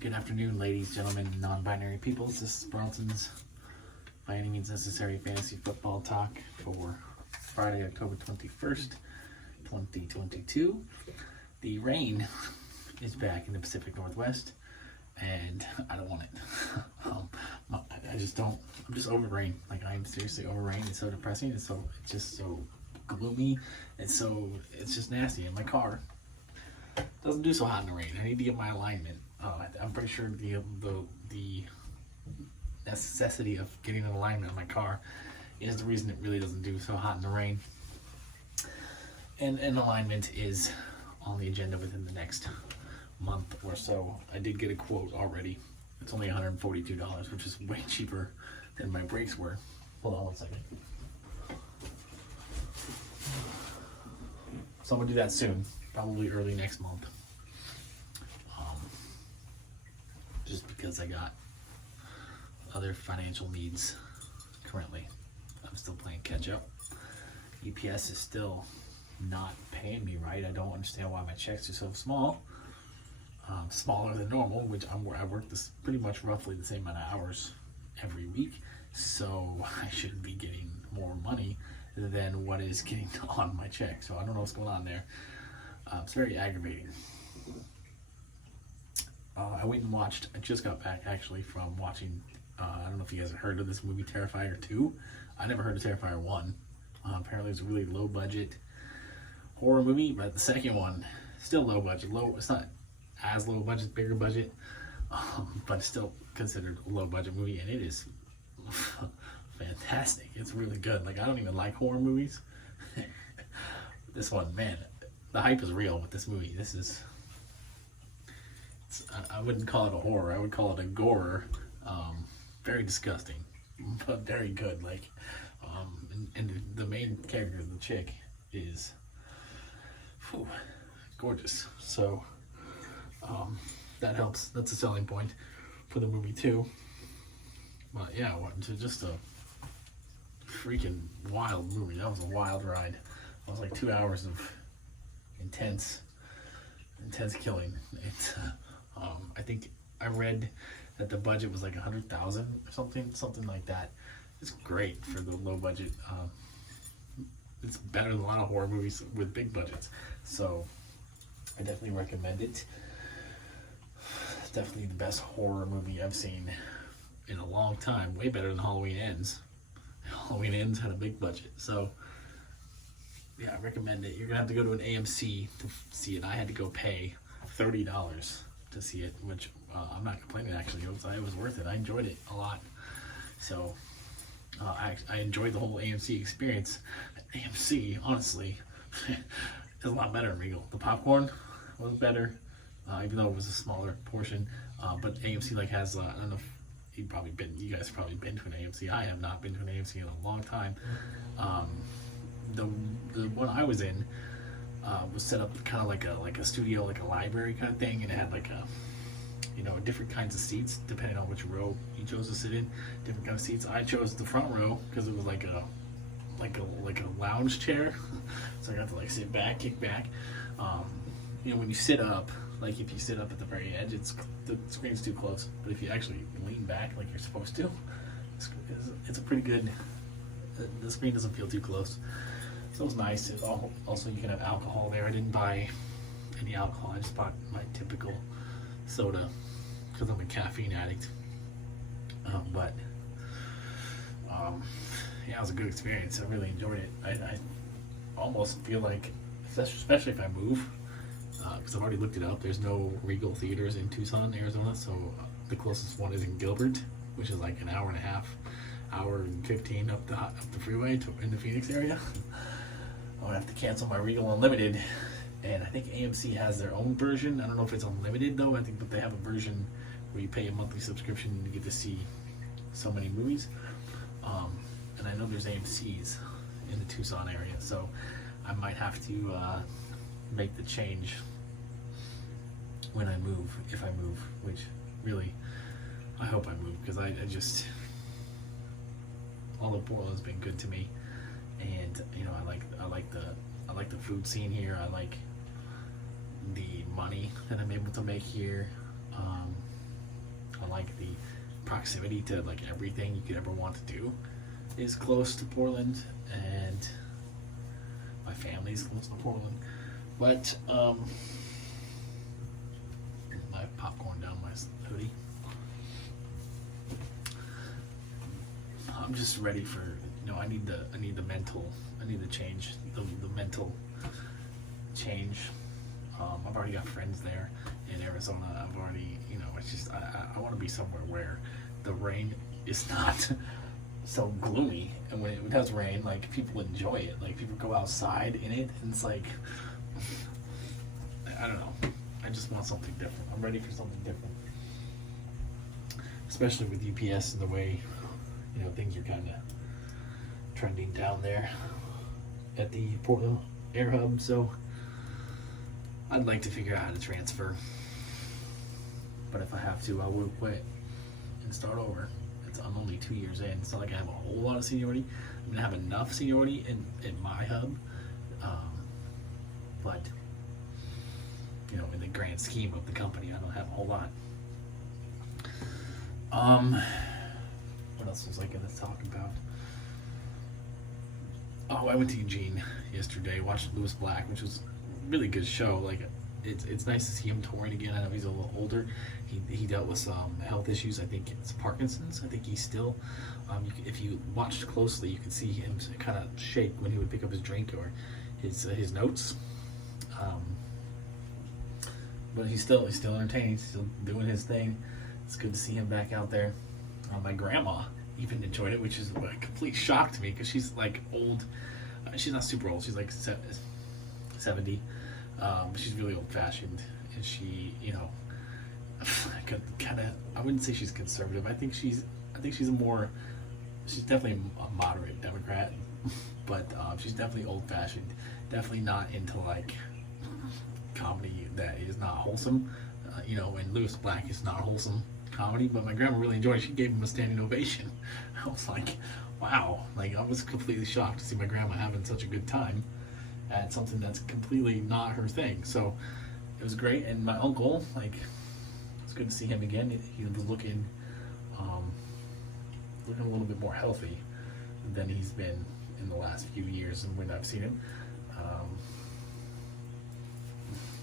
Good afternoon, ladies, gentlemen, non-binary peoples. This is Bronson's By Any Means Necessary Fantasy Football Talk for Friday, October 21st, 2022. The rain is back in the Pacific Northwest, and I don't want it. I just don't. I'm just over rain. Like, I'm seriously over rain. It's so depressing. It's just so gloomy. It's just nasty. And my car doesn't do so hot in the rain. I need to get my alignment. I'm pretty sure the necessity of getting an alignment on my car is the reason it really doesn't do so hot in the rain. And alignment is on the agenda within the next month or so. I did get a quote already. It's only $142, which is way cheaper than my brakes were. Hold on one second. So I'm gonna do that soon, probably early next month. Just because I got other financial needs currently. I'm still playing catch up. EPS is still not paying me right. I don't understand why my checks are so small. Smaller than normal, which I work this pretty much roughly the same amount of hours every week. So I should be getting more money than what is getting on my check. So I don't know what's going on there. It's very aggravating. I went and watched, I just got back actually from watching, I don't know if you guys have heard of this movie, Terrifier 2. I never heard of Terrifier 1. Apparently it's a really low budget horror movie, but the second one, still low budget. It's not as low budget, bigger budget, but it's still considered a low budget movie, and it is fantastic. It's really good. Like, I don't even like horror movies. This one, man, the hype is real with this movie. I wouldn't call it a horror. I would call it a gorer. Very disgusting, but very good. Like, and the main character, the chick, is gorgeous. So that helps. That's a selling point for the movie too. But yeah, just a freaking wild movie. That was a wild ride. It was like 2 hours of intense killing. I think I read that the budget was like $100,000 or something like that. It's great for the low budget. It's better than a lot of horror movies with big budgets. So I definitely recommend it. It's definitely the best horror movie I've seen in a long time. Way better than Halloween Ends. Halloween Ends had a big budget. So yeah, I recommend it. You're gonna have to go to an AMC to see it. I had to go pay $30 to see it, which I'm not complaining actually. It was worth it. I enjoyed it a lot. So I enjoyed the whole AMC experience. AMC, honestly, is a lot better than Regal. The popcorn was better, even though it was a smaller portion. But AMC has I don't know if you guys have probably been to an AMC. I have not been to an AMC in a long time. The one I was in was set up kind of like a studio, like a library kind of thing, and it had like different kinds of seats depending on which row you chose to sit in. Different kind of seats. I chose the front row because it was like a lounge chair, so I got to like sit back, kick back. When you sit up, like if you sit up at the very edge, the screen's too close. But if you actually lean back like you're supposed to, it's a pretty good. The screen doesn't feel too close. So it was nice. Also, you can have alcohol there. I didn't buy any alcohol. I just bought my typical soda because I'm a caffeine addict. Yeah, it was a good experience. I really enjoyed it. I almost feel like, especially if I move, because I've already looked it up. There's no Regal theaters in Tucson, Arizona. So the closest one is in Gilbert, which is like an hour and a half, hour and 15 up the freeway in the Phoenix area. I'm gonna have to cancel my Regal Unlimited, and I think AMC has their own version. I don't know if it's unlimited though. I think that they have a version where you pay a monthly subscription and you get to see so many movies. And I know there's AMCs in the Tucson area, so I might have to make the change when I move, if I move. Which really, I hope I move, because I just, although Portland's been good to me, and I like the food scene here. I like the money that I'm able to make here. I like the proximity to like everything you could ever want to do is close to Portland, and my family's close to Portland. But my popcorn down my hoodie. I'm just ready for, I need the change, the mental change. I've already got friends there in Arizona. I've already, it's just, I want to be somewhere where the rain is not so gloomy, and when it does rain, like, people enjoy it. Like, people go outside in it, and it's like, I don't know. I just want something different. I'm ready for something different. Especially with UPS and the way, things are kind of trending down there at the Portland Air Hub. So I'd like to figure out how to transfer. But if I have to, I will quit and start over. I'm only 2 years in. It's not like I have a whole lot of seniority. I'm gonna have enough seniority in my hub, but in the grand scheme of the company, I don't have a whole lot. What else was I gonna talk about? Oh, I went to Eugene yesterday. Watched Lewis Black, which was a really good show. Like, it's nice to see him touring again. I know he's a little older. He dealt with some health issues. I think it's Parkinson's. I think he's still. If you watched closely, you could see him kind of shake when he would pick up his drink or his notes. But he's still entertaining. He's still doing his thing. It's good to see him back out there. My grandma even enjoyed it, which is a complete shock to me because she's like old. She's not super old. She's like 70. She's really old-fashioned, and she, I wouldn't say she's conservative. I think she's definitely a moderate Democrat, but she's definitely old-fashioned. Definitely not into like comedy that is not wholesome. And Lewis Black is not wholesome comedy, but my grandma really enjoyed it. She gave him a standing ovation. I was like, wow. Like, I was completely shocked to see my grandma having such a good time at something that's completely not her thing. So it was great. And my uncle, like, it's good to see him again. He was looking a little bit more healthy than he's been in the last few years and when I've seen him.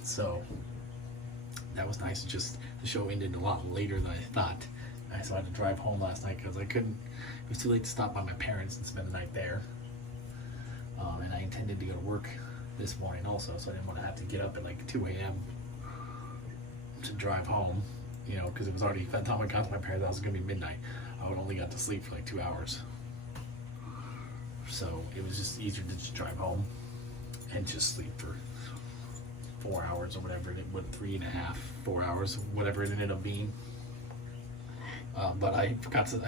So that was nice. Just the show ended a lot later than I thought. So I had to drive home last night because I couldn't. It was too late to stop by my parents and spend the night there. And I intended to go to work this morning also, so I didn't want to have to get up at like 2 a.m. to drive home, because it was already, by the time I got to my parents' house, it was going to be midnight. I would only got to sleep for like 2 hours. So it was just easier to just drive home and just sleep for 4 hours or whatever it would, 3.5, 4 hours, whatever it ended up being. But I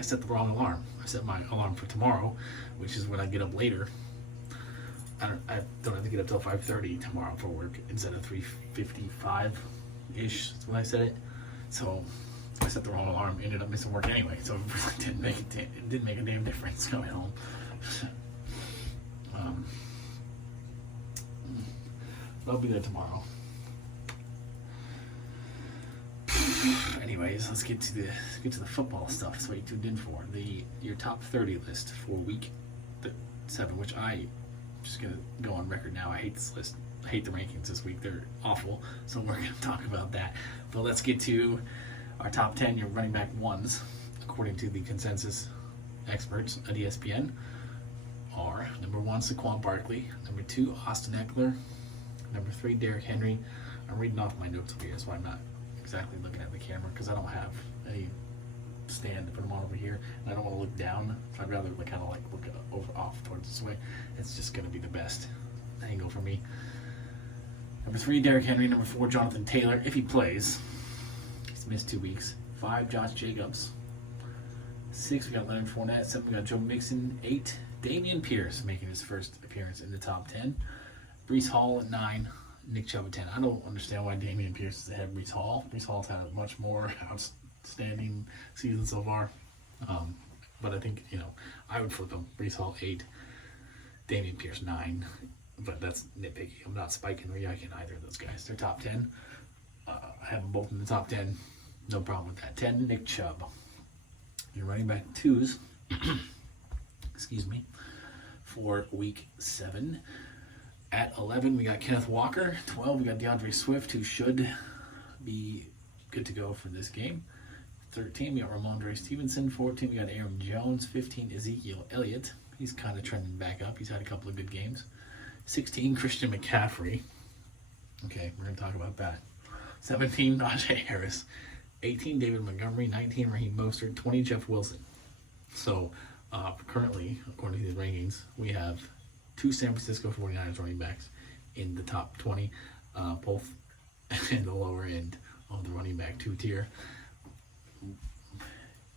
set the wrong alarm. I set my alarm for tomorrow, which is when I get up later. I don't have to get up till 5:30 tomorrow for work instead of 3:55-ish. That's when I set it. So I set the wrong alarm. Ended up missing work anyway. So it didn't make a damn difference coming home. I'll be there tomorrow. Anyways, let's get to the football stuff. That's what you tuned in for. Your top 30 list for week 7, which I'm just gonna go on record now. I hate this list. I hate the rankings this week. They're awful. So we're gonna talk about that. But let's get to our top 10. Your running back ones, according to the consensus experts at ESPN, are number 1, Saquon Barkley. Number 2, Austin Eckler. Number 3, Derrick Henry. I'm reading off my notes over here, so I'm not exactly looking at the camera because I don't have any stand to put them on over here, and I don't want to look down. So I'd rather kind of like look off towards this way. It's just going to be the best angle for me. Number 3, Derrick Henry. Number 4, Jonathan Taylor, if he plays. He's missed 2 weeks. 5, Josh Jacobs. 6, we got Leonard Fournette. 7, we got Joe Mixon. 8, Dameon Pierce making his first appearance in the top 10. Breece Hall at 9. Nick Chubb at 10. I don't understand why Dameon Pierce is ahead of Breece Hall. Breece Hall's had a much more outstanding season so far. But I think, I would flip him. Breece Hall 8. Dameon Pierce 9. But that's nitpicky. I'm not spiking or yiking either of those guys. They're top 10. I have them both in the top 10. No problem with that. 10, Nick Chubb. Your running back 2s, excuse me, for week 7. At 11, we got Kenneth Walker. 12, we got DeAndre Swift, who should be good to go for this game. 13, we got Ramondre Stevenson. 14, we got Aaron Jones. 15, Ezekiel Elliott. He's kind of trending back up. He's had a couple of good games. 16, Christian McCaffrey. Okay, we're going to talk about that. 17, Najee Harris. 18, David Montgomery. 19, Raheem Mostert. 20, Jeff Wilson. So, currently, according to the rankings, we have 2 San Francisco 49ers running backs in the top 20, both in the lower end of the running back 2 tier.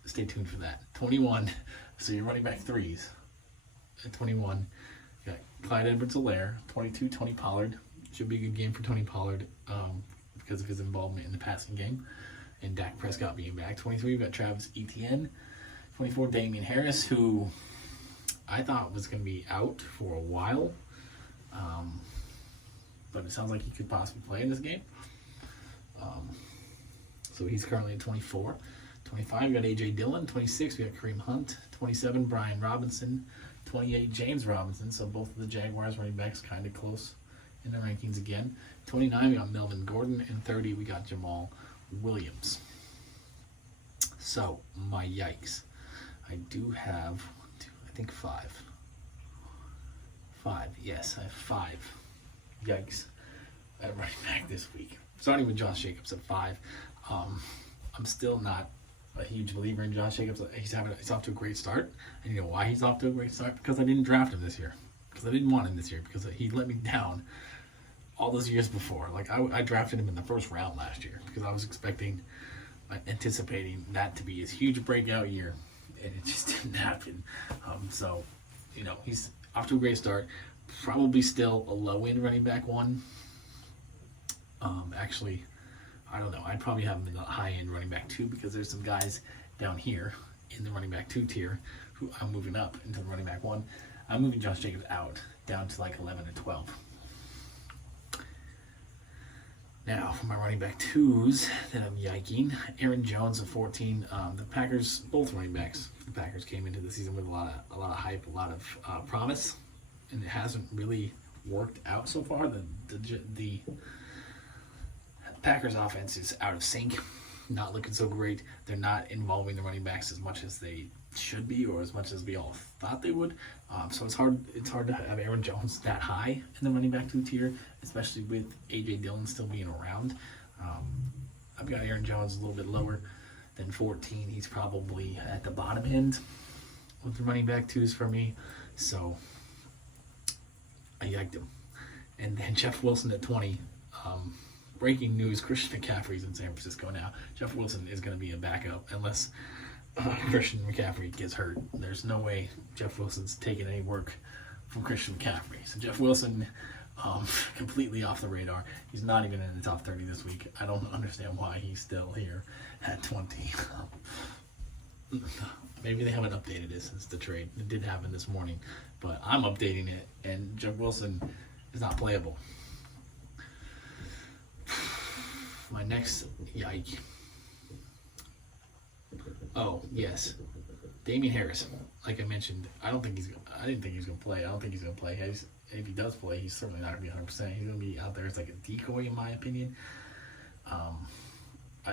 Stay tuned for that. 21, so your running back 3s. At 21, you got Clyde Edwards-Helaire. 22, Tony Pollard. Should be a good game for Tony Pollard because of his involvement in the passing game and Dak Prescott being back. 23, we've got Travis Etienne. 24, Damian Harris, who I thought was going to be out for a while, but it sounds like he could possibly play in this game. So he's currently at 24. 25, we got A.J. Dillon. 26, we got Kareem Hunt. 27, Brian Robinson. 28, James Robinson. So both of the Jaguars running backs kind of close in the rankings again. 29, we got Melvin Gordon. And 30, we got Jamal Williams. So, my yikes. I do have, I think 5. 5, yes, I have 5 yikes at running back this week. Starting with Josh Jacobs at 5. I'm still not a huge believer in Josh Jacobs. He's off to a great start. And you know why he's off to a great start? Because I didn't draft him this year. Because I didn't want him this year. Because he let me down all those years before. Like, I drafted him in the first round last year. Because I was anticipating that to be his huge breakout year. And it just didn't happen. So, you know, he's off to a great start. Probably still a low-end running back 1. Actually, I don't know. I'd probably have him in the high-end running back 2 because there's some guys down here in the running back 2 tier who I'm moving up into the running back 1. I'm moving Josh Jacobs out down to like 11 and 12. Now, for my running back 2s that I'm yiking, Aaron Jones at 14. The Packers, both running backs, the Packers came into the season with a lot of hype, a lot of promise, and it hasn't really worked out so far. The Packers offense is out of sync, not looking so great. They're not involving the running backs as much as they should be, or as much as we all thought they would. So it's hard to have Aaron Jones that high in the running back 2 tier, especially with A.J. Dillon still being around. I've got Aaron Jones a little bit lower than 14. He's probably at the bottom end with the running back 2s for me. So I yiked him. And then Jeff Wilson at 20. Breaking news, Christian McCaffrey's in San Francisco now. Jeff Wilson is going to be a backup unless Christian McCaffrey gets hurt. There's no way Jeff Wilson's taking any work from Christian McCaffrey. So Jeff Wilson, completely off the radar. He's not even in the top 30 this week. I don't understand why he's still here at 20. Maybe they haven't updated it since the trade. It did happen this morning, but I'm updating it, and Jeff Wilson is not playable. My next yike. Oh, yes. Damian Harris. Like I mentioned, I didn't think he was going to play. I don't think he's going to play. If he does play, he's certainly not going to be 100%. He's going to be out there as like a decoy, in my opinion.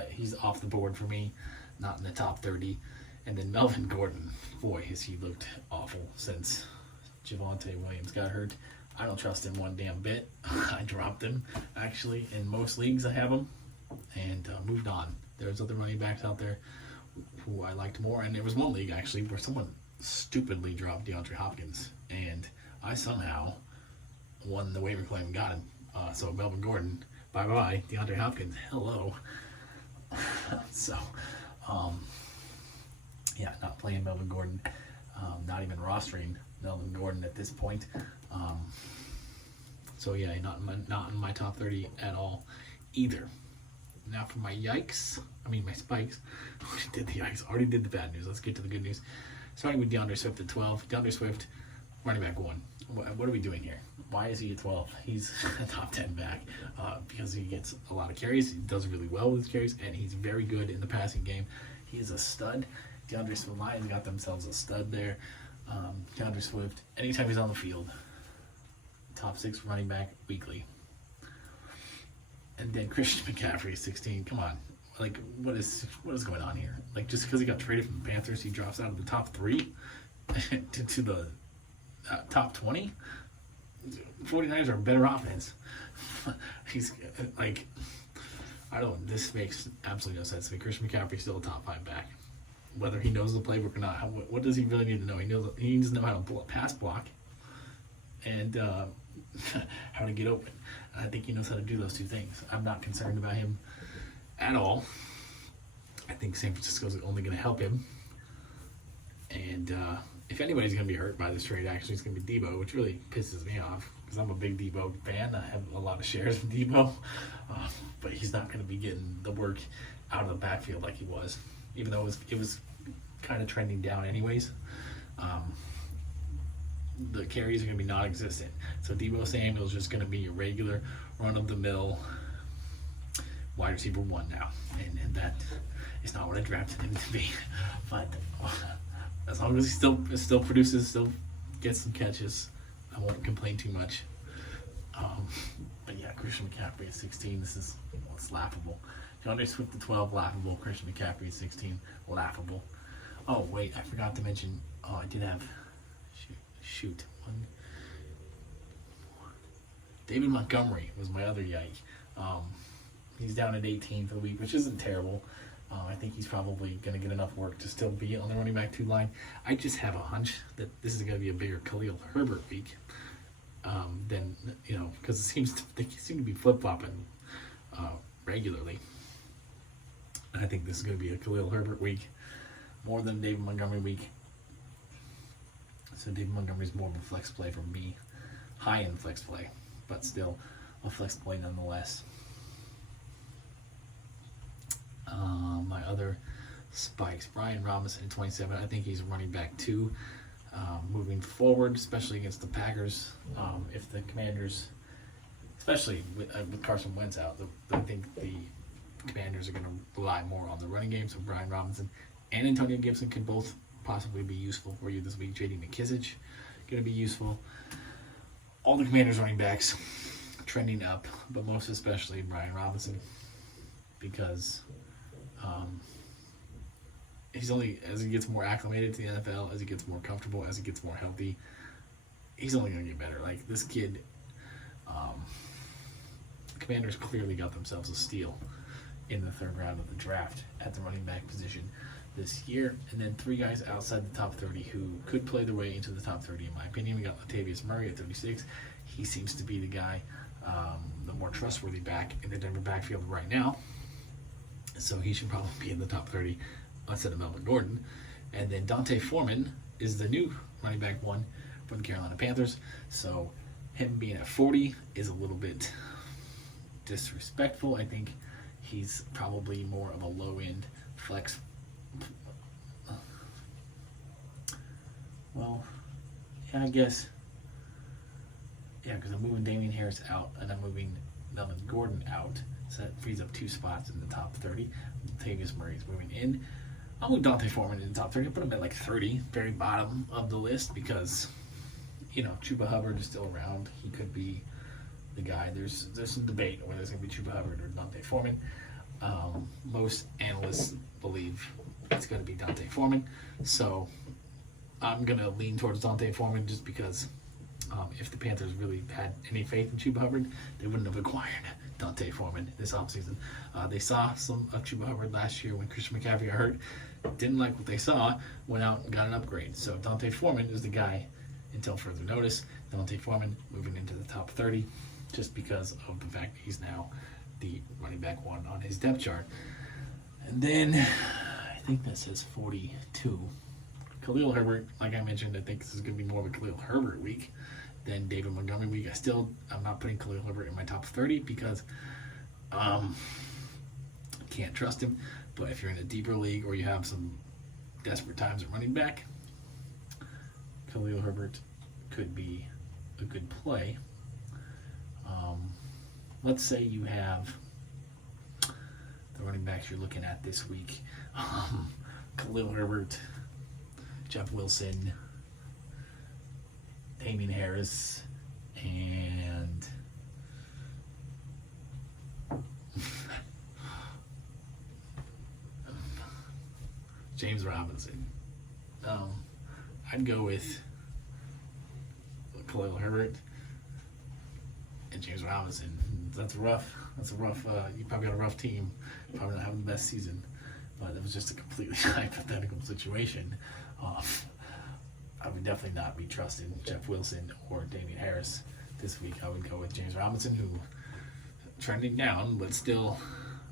He's off the board for me, not in the top 30. And then Melvin Gordon. Boy, has he looked awful since Javonte Williams got hurt. I don't trust him one damn bit. I dropped him, actually. In most leagues, I have him. And moved on. There's other running backs out there who I liked more. And there was one league, actually, where someone stupidly dropped DeAndre Hopkins. And I somehow won the waiver claim and got him. So Melvin Gordon, bye-bye. DeAndre Hopkins, hello. So, yeah, not playing Melvin Gordon. Not even rostering Melvin Gordon at this point. So, yeah, not in my top 30 at all either. Now for my my spikes. We did the yikes. Already did the bad news. Let's get to the good news. Starting with DeAndre Swift at 12. DeAndre Swift, running back 1. what are we doing here? Why is he at 12? He's a top 10 back because he gets a lot of carries. He does really well with his carries, and he's very good in the passing game. He is a stud. DeAndre Swift, Lions got themselves a stud there. DeAndre Swift, anytime he's on the field, top 6 running back weekly. And then Christian McCaffrey, 16. Come on. Like, what is going on here? Like, just because he got traded from the Panthers, he drops out of the top 3 to the top 20? 49ers are a better offense. He's, like, I don't know. This makes absolutely no sense to me. Christian McCaffrey's still a top 5 back. Whether he knows the playbook or not, what does he really need to know? He needs to know how to pass block and how to get open. I think he knows how to do those 2 things. I'm not concerned about him at all. I think San Francisco's only going to help him. And if anybody's going to be hurt by this trade, actually, it's going to be Debo, which really pisses me off because I'm a big Debo fan. I have a lot of shares of Debo. But he's not going to be getting the work out of the backfield like he was, even though it was kind of trending down anyways. The carries are going to be non-existent. So Debo Samuel's just going to be your regular run-of-the-mill wide receiver 1 now. And that is not what I drafted him to be. But as long as he still produces, still gets some catches, I won't complain too much. But yeah, Christian McCaffrey at 16, it's laughable. DeAndre Swift at 12, laughable. Christian McCaffrey at 16, laughable. Oh, wait, I forgot to mention, I did have, David Montgomery was my other yike. He's down at 18 for the week, which isn't terrible. I think he's probably going to get enough work to still be on the running back 2 line. I just have a hunch that this is going to be a bigger Khalil Herbert week than, because they seem to be flip-flopping regularly. I think this is going to be a Khalil Herbert week more than David Montgomery week. So David Montgomery's more of a flex play for me. High-end flex play, but still a flex play nonetheless. My other spikes, Brian Robinson at 27. I think he's a running back 2 moving forward, especially against the Packers. If the Commanders, especially with Carson Wentz out, I think the Commanders are going to rely more on the running game. So Brian Robinson and Antonio Gibson can both possibly be useful for you this week. J.D. McKissic going to be useful. All the Commanders running backs trending up, but most especially Brian Robinson, because he's only, as he gets more acclimated to the NFL, as he gets more comfortable, as he gets more healthy, he's only going to get better. Like, this kid, the Commanders clearly got themselves a steal in the 3rd round of the draft at the running back position this year, and then 3 guys outside the top 30 who could play their way into the top 30 in my opinion. We got Latavius Murray at 36. He seems to be the guy, the more trustworthy back in the Denver backfield right now, so he should probably be in the top 30 instead of Melvin Gordon. And then Dante Foreman is the new running back 1 for the Carolina Panthers, so him being at 40 is a little bit disrespectful. I think he's probably more of a low-end flex. Well, yeah, I guess. Yeah, because I'm moving Damian Harris out and I'm moving Melvin Gordon out. So that frees up 2 spots in the top 30. Latavius Murray is moving in. I'll move Dante Foreman in the top 30. I'll put him at like 30, very bottom of the list, because, Chuba Hubbard is still around. He could be the guy. There's some debate whether it's going to be Chuba Hubbard or Dante Foreman. Most analysts believe it's going to be Dante Foreman. So I'm going to lean towards Dante Foreman just because if the Panthers really had any faith in Chuba Hubbard, they wouldn't have acquired Dante Foreman this offseason. They saw some of Chuba Hubbard last year when Christian McCaffrey got hurt. Didn't like what they saw, went out and got an upgrade. So Dante Foreman is the guy until further notice. Dante Foreman moving into the top 30 just because of the fact that he's now the running back 1 on his depth chart. And then I think that says 42. Khalil Herbert, like I mentioned, I think this is going to be more of a Khalil Herbert week than David Montgomery week. I'm not putting Khalil Herbert in my top 30 because can't trust him. But if you're in a deeper league or you have some desperate times at running back, Khalil Herbert could be a good play. Let's say you have the running backs you're looking at this week. Khalil Herbert, Jeff Wilson, Damien Harris, and James Robinson. I'd go with Khalil Herbert and James Robinson. That's rough. You probably got a rough team. Probably not having the best season, but it was just a completely hypothetical situation. I would definitely not be trusting Jeff Wilson or Damien Harris this week. I would go with James Robinson, who trending down, but still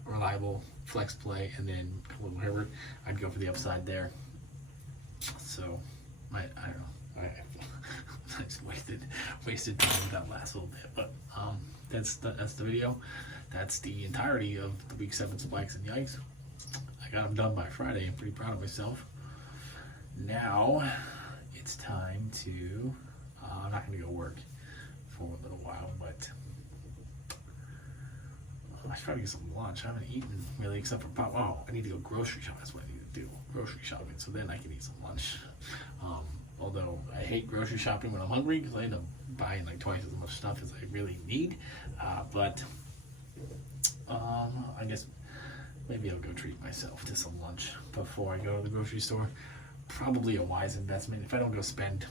reliable flex play, and then Khalil Herbert. I'd go for the upside there. So, I don't know. I just wasted time with that last little bit, but that's the video. That's the entirety of the Week 7 Spikes and Yikes. I got them done by Friday. I'm pretty proud of myself. Now it's time to. I'm not going to go work for a little while, but I should try to get some lunch. I haven't eaten really except for pop. Oh, I need to go grocery shopping. That's what I need to do. Grocery shopping, so then I can eat some lunch. Although I hate grocery shopping when I'm hungry because I end up buying like twice as much stuff as I really need. But I guess maybe I'll go treat myself to some lunch before I go to the grocery store. Probably a wise investment. If I don't go spend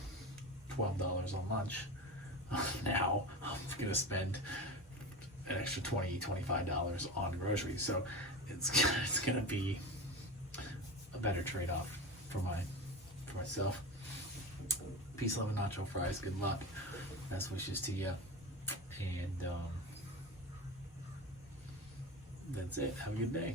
$12 on lunch now, I'm going to spend an extra $20, $25 on groceries. So it's going to be a better trade-off for myself. Peace, love, and nacho fries. Good luck. Best wishes to you. And that's it. Have a good day.